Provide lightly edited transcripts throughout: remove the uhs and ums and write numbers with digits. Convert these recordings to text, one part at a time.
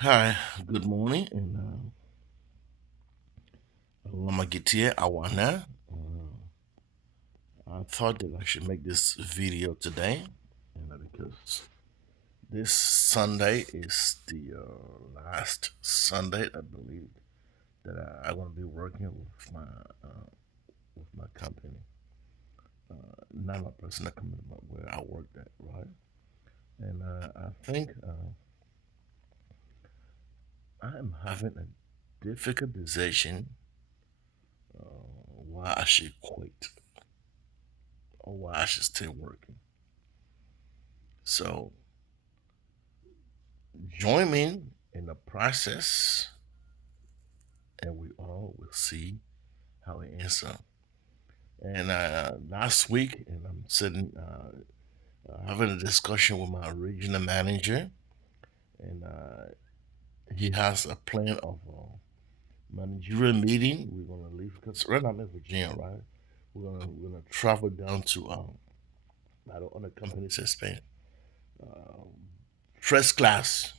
Hi, good morning, and lama gitie awana. I thought that I should make this video today, because this Sunday is the last Sunday, I believe, that I'm going to be working with my company, not my personal company, but where I work at, right? And I think I'm having a difficult decision why I should quit or why I should stay working. So join me in the process, and we all will see how it ends up. And last week, and I'm sitting having a discussion with my regional manager, and he has a plan of managerial meeting. We're gonna leave because right now I'm in Virginia, right? We're gonna travel down to I don't other companies in Spain. Um, First class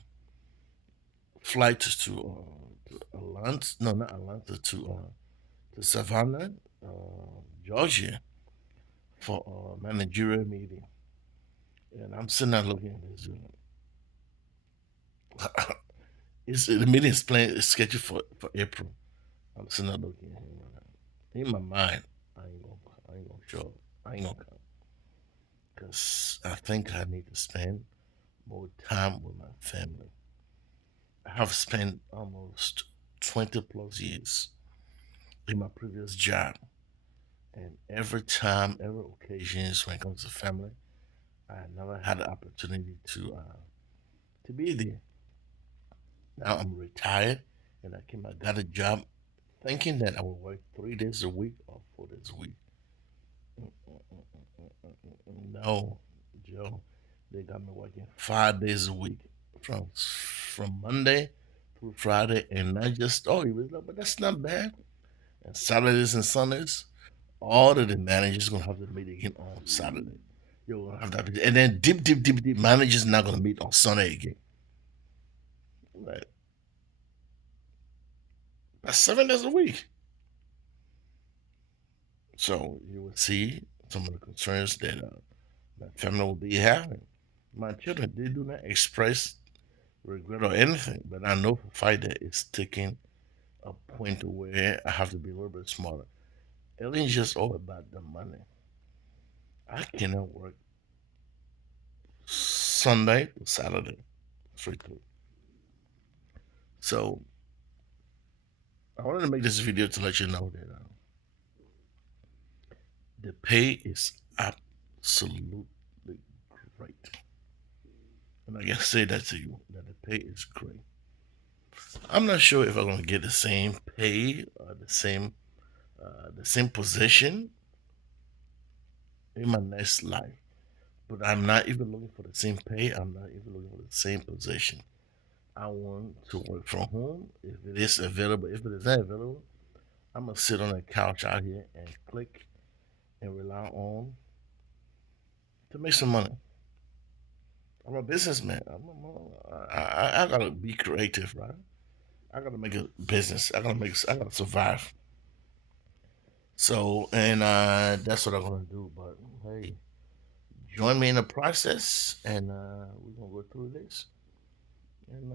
flights to Atlanta, no, not Atlanta, to Savannah, Georgia, for a managerial meeting. And I'm sitting there looking at this. The meeting is planned, it's scheduled for April. I'm sitting there looking at him. In my mind, I ain't gonna show up. I ain't gonna come because I think I need to spend more time with my family. I have spent almost 20 plus years in my previous job, and every time, every occasions when it comes to family, I never had the opportunity to be there. Now I'm retired, and I got a job thinking that I would work 3 days a week or 4 days a week. No, Joe, they got me working 5 days a week from Monday through Friday, and not just you was like, but that's not bad. And Saturdays and Sundays, all of the managers gonna have to meet again on Saturday. You're gonna have that, and then deep managers not gonna meet on Sunday again. Right, that's 7 days a week. So you will see some of the concerns that my family will be having. My children, they do not express regret or anything, but I know for a fact that it's taking a point to where I have to be a little bit smarter. It ain't just all about the money. I cannot work Sunday to Saturday strictly. So I wanted to make this video to let you know that the pay is absolutely great. And I can say that to you, that the pay is great. I'm not sure if I'm gonna get the same pay or the same position in my next life. But I'm not even looking for the same pay. I'm not even looking for the same position. I want to work from home if it is available. If it is not available, I'm gonna sit on a couch out here and click and rely on to make some money. I'm a businessman. I gotta be creative, right? I gotta make a business. I gotta survive. So, and that's what I'm gonna do. But hey, join me in the process, and we're gonna go through this. And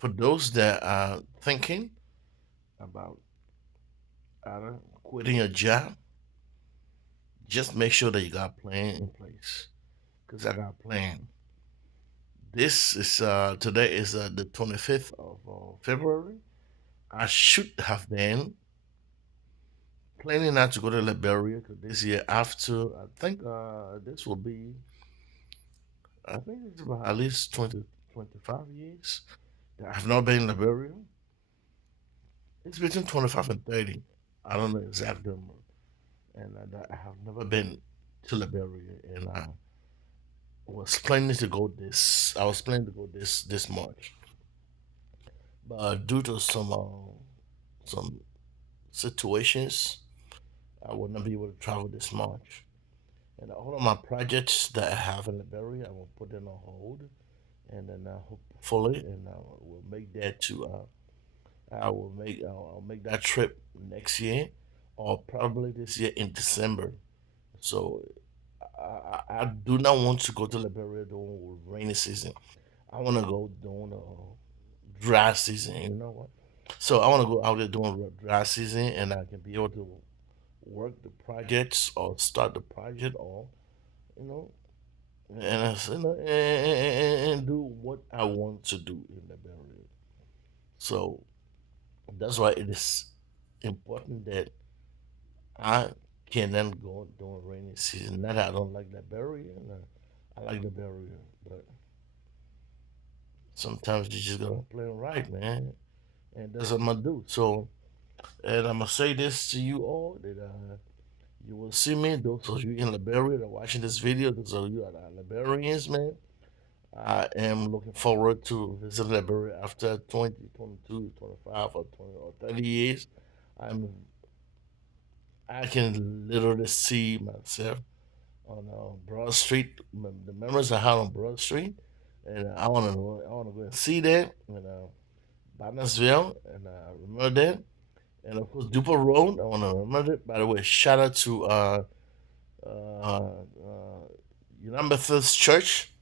for those that are thinking about either quitting a job, just make sure that you got a plan in place. Cause I got a plan. This is today is the 25th of February. I should have been planning not to go to Liberia because this year after I think this will be I think it's about at least 20 25 years that I've not been in Liberia. It's between 25 and 30. I don't know the exact number. And that I have never been to Liberia, and I was planning to go this. I was planning to go this March, but due to some situations, I would not be able to travel this March. And all of my projects that I have in Liberia, I will put them on hold and then hopefully, and I will make that to. I'll make that trip next year, or probably this year in December. So I do not want to go to Liberia during rainy season. I want to go during dry season. You know what? So I want to go out there during dry season, and I can be able to work the projects or start the project, or you know, and do what I want to do in Liberia. So that's why it is important that I can then go during rainy season. Not that I don't like Liberia, no. I like Liberia, but sometimes you just gotta play it right, man. And that's what I'm gonna do. So, and I'm gonna say this to you all that you will see me. Those of you in Liberia that are watching this video, those of you that are Liberians, man. I am looking forward to visit Liberia after 20, 22, 25, or 20 or 30 years. I'm I can literally see myself on Broad Street. The memories I had on Broad Street, and I want to go and see that in Barnesville, and I remember that, and of course Duper Road. I want to remember it. By the way, shout out to United Methodist Church,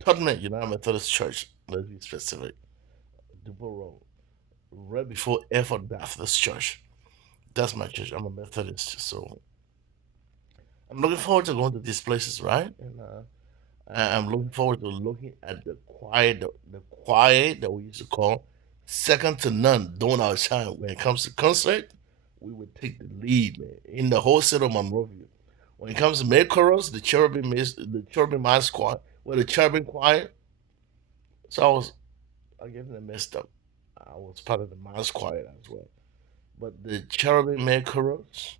Tubman United Methodist Church. Let's be specific. Duper Road, right before Effort Baptist Church. That's my church. I'm a Methodist, so I'm looking forward to going to these places, right? And I'm looking forward to looking at the quiet that we used to call second to none during our time. When it comes to concert, we would take the lead, man, in the whole city of Monrovia. When it comes to mid chorus, the cherubim my squad, well, the cherubim choir. So I getting it messed up. I was part of the mass choir as well. But the cherubim mid chorus,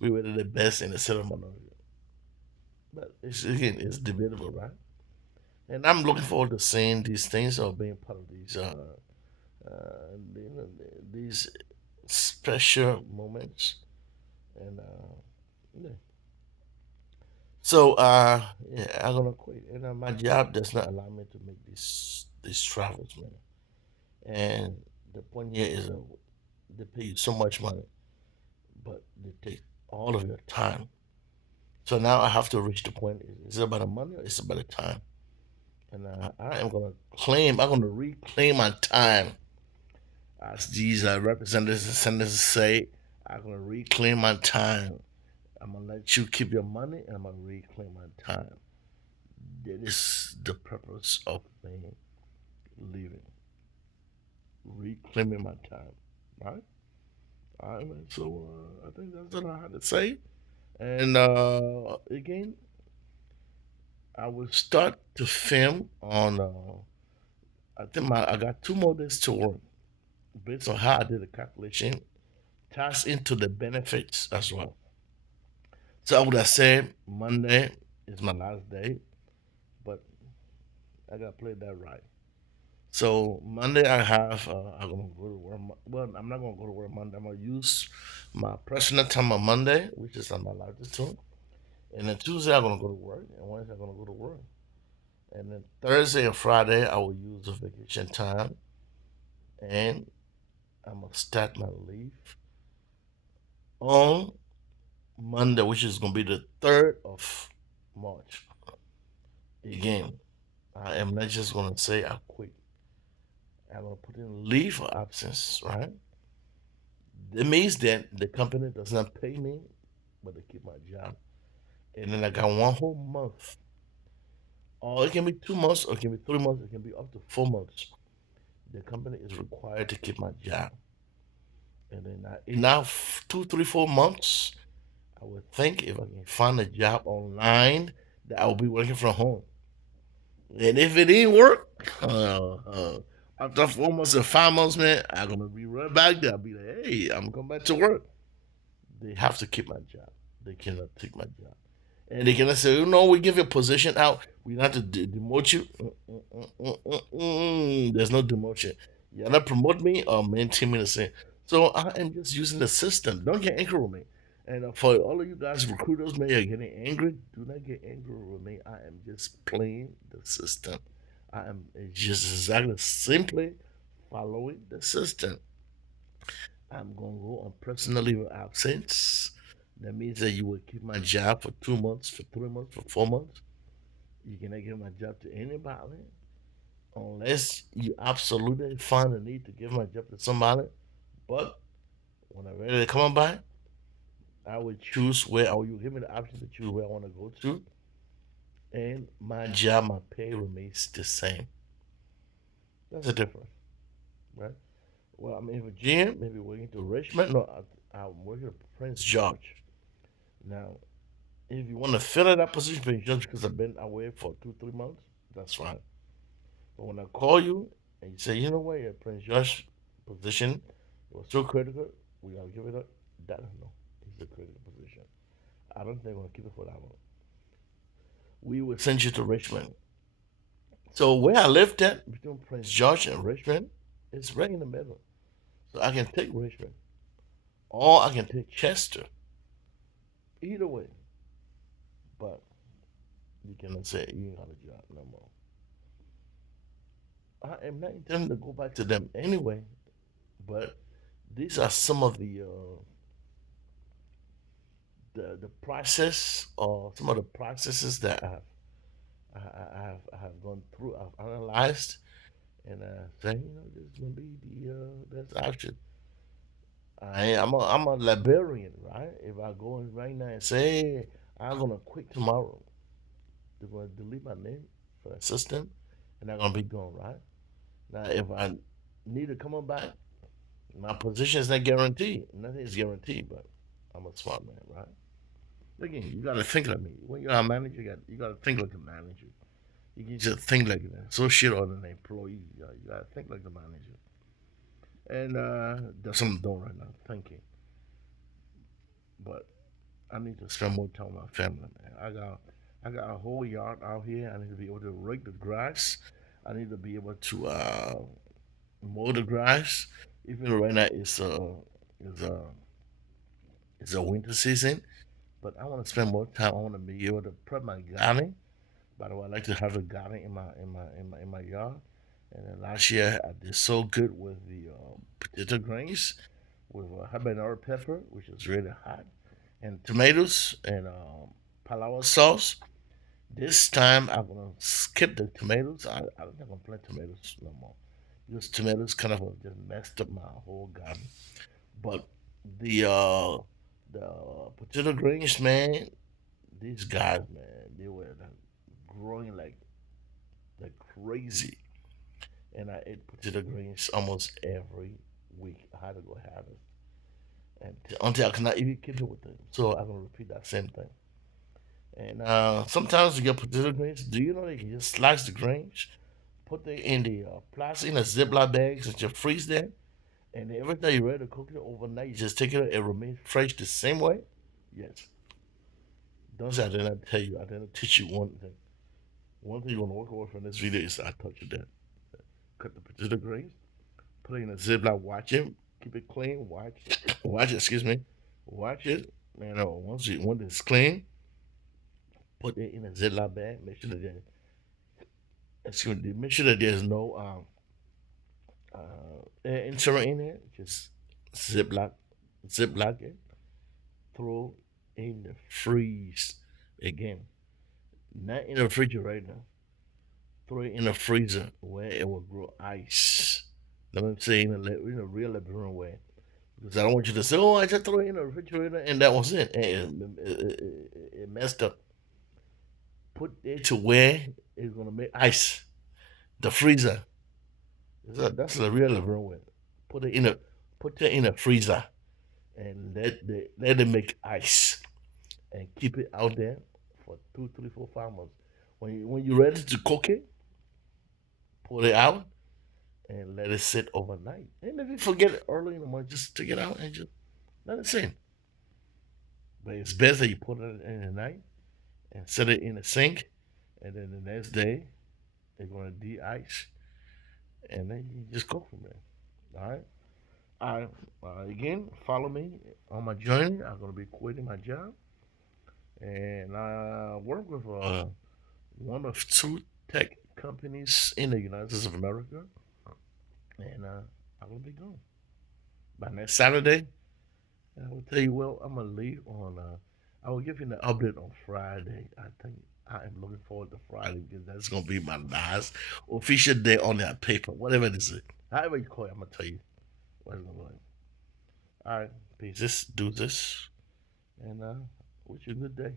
we were the best in the city of Monrovia. But it's debatable, right? And I'm looking forward to seeing these things or being part of you know, these special moments. And yeah. So yeah, I'm gonna quit. And my job does not allow me to make these travels, man. And the point here is they pay you so much money, but they take all of your time. So now I have to reach the point: is it about the money or is it about the time? And I am gonna claim. I'm gonna reclaim my time. As these representatives and senators say, I'm gonna reclaim my time. I'm gonna let you keep your money, and I'm gonna reclaim my time. That is the purpose of me leaving, reclaiming my time. Right? All right, man. So I think that's what I had to say. And again, I will start to film on. I think I got 2 more days to work based on how I did the calculation. Ties into the benefits as well. So I would have said Monday is my last day, but I gotta play that right. So Monday I have I'm gonna go to work. Well, I'm not gonna go to work Monday. I'm gonna use my personal time on Monday, which is on my largest too. And then Tuesday I'm gonna go to work, and Wednesday I'm gonna go to work. And then Thursday and Friday I will use the vacation time, and I'm gonna start my leave on Monday, which is gonna be the 3rd of March. Again, I am not just gonna say I quit. I'm gonna put in leave for absence, right? It means that the company does not pay me, but they keep my job. And then I got 1 whole month. Or it can be 2 months, or it can be 3 months, it can be up to 4 months. The company is required to keep my job. And then in now 2, 3, 4 months, I would think if I can find a job online that I will be working from home. And if it didn't work, after 4 months or 5 months, man, I'm gonna be right back there. I'll be like, hey, I'm going back to work. They have to keep my job. They cannot take my job. And they cannot say, we give you a position out. We have to demote you. There's no demotion. You're not promote me or maintain me the same. So I am just using the system. Don't get angry with me. And for all of you guys, recruiters, may are getting angry. Do not get angry with me. I am just playing the system. I am just exactly simply following the system. I'm gonna go on personal leave of absence. That means that you will keep my job for 2 months, for 3 months, for 4 months. You cannot give my job to anybody unless you absolutely find a need to give my job to somebody. But when I'm ready to come back, I will choose where, or you give me the option to choose where I want to go to, and my job, my pay remains the same. That's the difference, right? Well, I'm in Virginia, maybe working to Richmond. No, I'm working at Prince George. Now, if you want to fill in that position, Prince George, because I've been away for 2, 3 months, that's fine. But when I call you and you say, you know what, your Prince George position was so critical, we gotta give it up. That no, it's a critical position. I don't think we're gonna keep it for that long. We will send you to Richmond. So where I lived at between Prince George and Richmond is right in the middle. So I can take Richmond or I can take Chester. Either way. But you cannot say you ain't got a job no more. I am not intending to go back to them anyway, but these are some of the process or some of the processes that I have gone through. I've analyzed and saying, this is gonna be the best option. I'm a librarian, right? If I go in right now and say, hey, I'm gonna quit tomorrow, they're gonna delete my name for that system, and I'm gonna be gone, right? Now, if I need to come back, my position is not guaranteed. Nothing is guaranteed, but I'm a smart man, right? Again, you gotta think like me. When you're a manager, you gotta think like a manager. You can just think like an associate or an employee. You gotta think like the manager. And that's what I'm doing right now, thinking. But I need to spend more time with my family, man. I got a whole yard out here. I need to be able to rake the grass. I need to be able to mow the grass. Even though right now it's uh it's a winter season, but I want to spend more time. I want to be able to prep my garden. By the way, I like to have a garden in my yard. And then last year I did so good with the potato greens, with habanero pepper, which is really hot, and tomatoes and palawa sauce. This time I'm gonna skip the tomatoes. I don't think I'm gonna plant tomatoes no more. Because tomatoes kind of just messed up my whole garden. But the uh the potato greens, man, these guys, man, they were like, growing like crazy. And I ate potato greens almost every week. I had to go have it. And until I cannot even keep it with them. So I'm gonna repeat that same thing. And sometimes you get potato greens. Do you know that you can just slice the greens, put them in the plastic in a Ziploc bags and just freeze them, and then every time you're ready to cook it overnight, you just take it and it remains fresh the same way? Yes. Don't say I did not tell you. I didn't teach you one thing. One thing you want to walk away from this video is I taught you that. Cut the potato greens, put it in a Ziploc, watch it, keep it clean, watch it, excuse me, watch it. You know, once it's clean, put it in a Ziploc bag. Make sure that there's no insert in it. Just Ziploc, Ziploc it, throw in the freeze again, not in the refrigerator. Throw it in the freezer where it will grow ice. Let me say in a real living way. Because I don't want you to say, "Oh, I just threw it in the refrigerator and that was it." And it messed up. Put it to where it's gonna make ice. The freezer. That's the real living way. Put it in a put it in a freezer and let it make ice and keep it out there for 2, 3, 4, 5 months. When you're ready to cook it, pull it out and let it sit overnight. And if you forget it early in the morning, just take it out and just let it sit. But it's best that you put it in the night and set it in the sink, and then the next day it's gonna de-ice, and then you just cook from there. All right. I again follow me on my journey. I'm gonna be quitting my job, and I work with one of two tech companies in the United States of America, and I will be gone by next Saturday. I will tell you, well, I'm gonna leave on. I will give you an update on Friday. I think I am looking forward to Friday because that's gonna be my last official day on that paper, whatever it is. However you call it, I'm gonna tell you what it's gonna be like. All right, peace. Just do this, and wish you a good day.